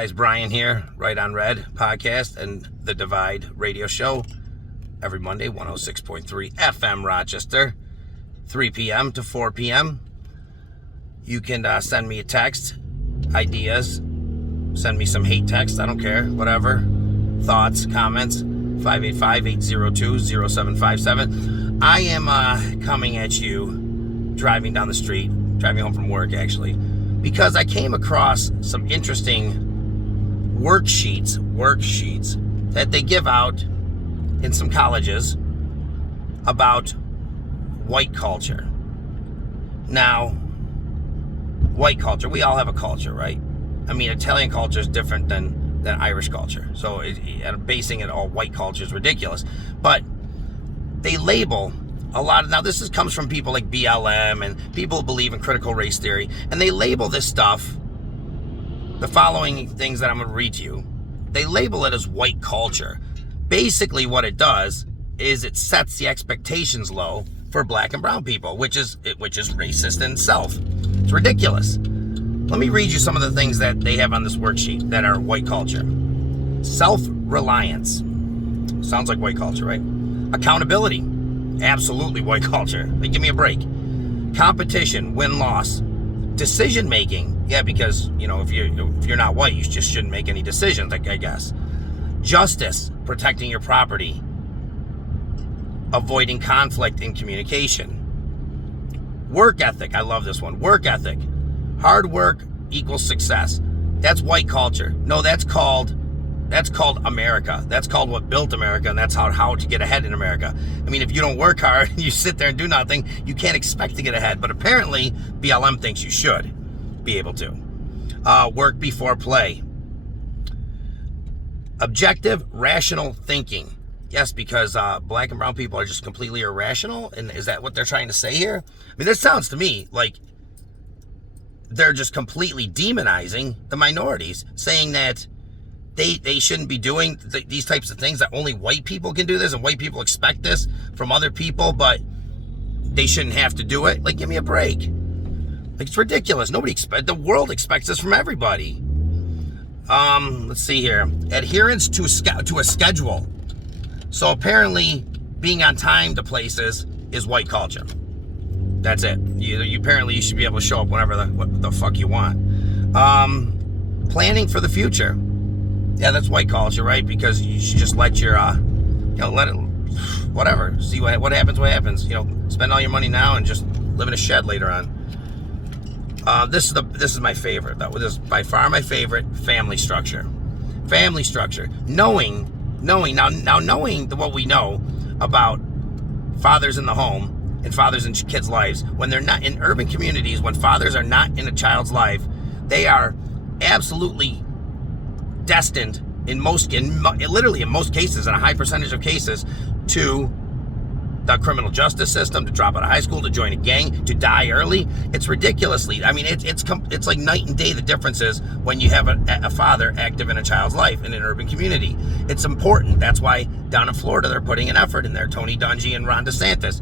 guys? Brian here, Right on Red podcast and The Divide radio show every Monday, 106.3 FM Rochester, 3 p.m. to 4 p.m. You can send me a text, ideas, send me some hate text, I don't care, whatever, thoughts, comments, 585-802-0757. I am coming at you driving down the street, driving home from work actually, because I came across some interesting worksheets that they give out in some colleges about white culture. Now, white culture, we all have a culture, right? I mean, Italian culture is different than Irish culture. So basing it all white culture is ridiculous. But they label a lot of, now this comes from people like BLM and people who believe in critical race theory, and they label this stuff, the following things that I'm going to read to you, they label it as white culture. Basically what it does is it sets the expectations low for black and brown people, which is racist in itself. It's ridiculous. Let me read you some of the things that they have on this worksheet that are white culture. Self-reliance. Sounds like white culture, right? Accountability. Absolutely white culture. Like, give me a break. Competition, win-loss. Decision-making. Yeah, because, you know, if you're not white, you just shouldn't make any decisions, I guess. Justice, protecting your property. Avoiding conflict in communication. Work ethic. I love this one. Work ethic. Hard work equals success. That's white culture. No, that's called America. That's called what built America, and that's how to get ahead in America. I mean, if you don't work hard and you sit there and do nothing, you can't expect to get ahead. But apparently, BLM thinks you should be able to. Work before play. Objective, rational thinking. Yes, because black and brown people are just completely irrational, and is that what they're trying to say here? I mean, this sounds to me like they're just completely demonizing the minorities, saying that they shouldn't be doing these types of things, that only white people can do this, and white people expect this from other people, but they shouldn't have to do it. Like, give me a break. Like, it's ridiculous. The world expects this from everybody. Let's see here. Adherence to a schedule. So apparently, being on time to places is white culture. That's it. Apparently you should be able to show up whenever the fuck you want. Planning for the future. Yeah, that's white culture, right? Because you should just let your, let it, whatever. See what happens. You know, spend all your money now and just live in a shed later on. This is my favorite, though. This is by far my favorite. Family structure. Family structure. Knowing what we know about fathers in the home and fathers in kids' lives, when they're not in urban communities, when fathers are not in a child's life, they are absolutely destined literally in most cases, in a high percentage of cases, to the criminal justice system, to drop out of high school, to join a gang, to die early. It's ridiculously, I mean, it's like night and day the differences when you have a father active in a child's life in an urban community. It's important. That's why down in Florida they're putting an effort in there, Tony Dungy and Ron DeSantis.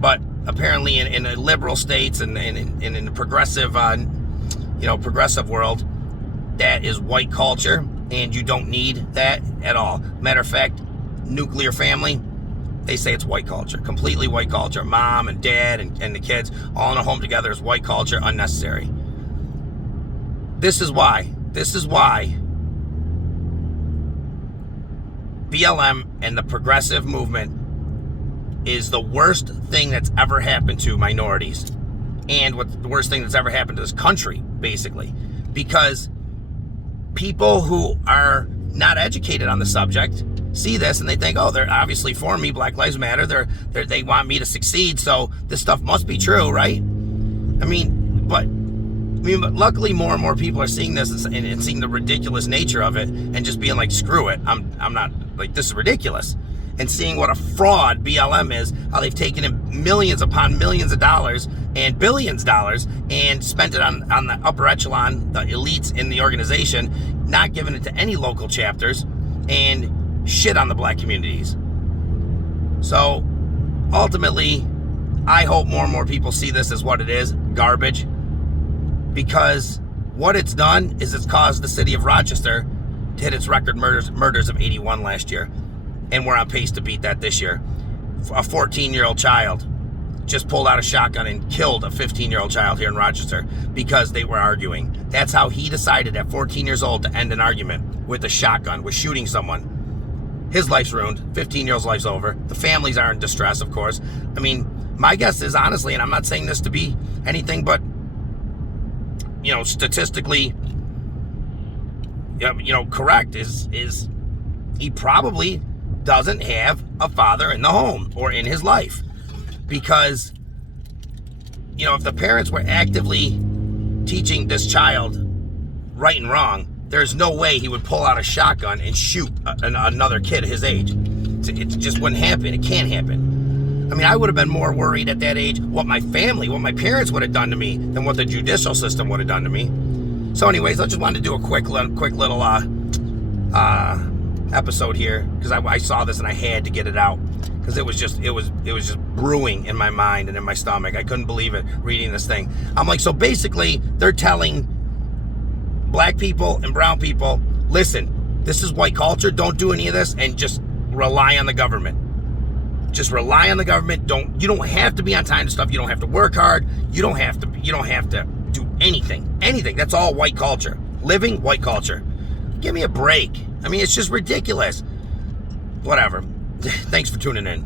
But apparently in the liberal states and in the progressive, progressive world, that is white culture, and you don't need that at all. Matter of fact, nuclear family, they say it's white culture, completely white culture. Mom and dad and the kids all in a home together is white culture, unnecessary. This is why BLM and the progressive movement is the worst thing that's ever happened to minorities, and the worst thing that's ever happened to this country, basically, because people who are not educated on the subject see this and they think, oh, they're obviously for me, Black Lives Matter, they want me to succeed, so this stuff must be true, right? I mean, but luckily more and more people are seeing this and seeing the ridiculous nature of it and just being like, screw it, I'm not, like, this is ridiculous. And seeing what a fraud BLM is, how they've taken in millions upon millions of dollars and billions of dollars and spent it on the upper echelon, the elites in the organization, not giving it to any local chapters, and shit on the black communities. So ultimately, I hope more and more people see this as what it is, garbage, because what it's done is it's caused the city of Rochester to hit its record murders of 81 last year. And we're on pace to beat that this year. A 14-year-old child just pulled out a shotgun and killed a 15-year-old child here in Rochester because they were arguing. That's how he decided at 14 years old to end an argument with a shotgun, with shooting someone. His life's ruined. 15-year-old's life's over. The families are in distress, of course. I mean, my guess is, honestly, and I'm not saying this to be anything but, statistically, correct, is he probably doesn't have a father in the home or in his life. Because, if the parents were actively teaching this child right and wrong, there's no way he would pull out a shotgun and shoot another kid his age. It just wouldn't happen. It can't happen. I mean, I would have been more worried at that age what my parents would have done to me than what the judicial system would have done to me. So anyways, I just wanted to do a quick little episode here because I saw this and I had to get it out because it was just brewing in my mind and in my stomach. I couldn't believe it reading this thing. I'm like, so basically they're telling black people and brown people, listen, this is white culture, don't do any of this, and just rely on the government. Just rely on the government. You don't have to be on time to stuff. You don't have to work hard. You don't have to do anything. That's all white culture. Living white culture. Give me a break. I mean, it's just ridiculous. Whatever. Thanks for tuning in.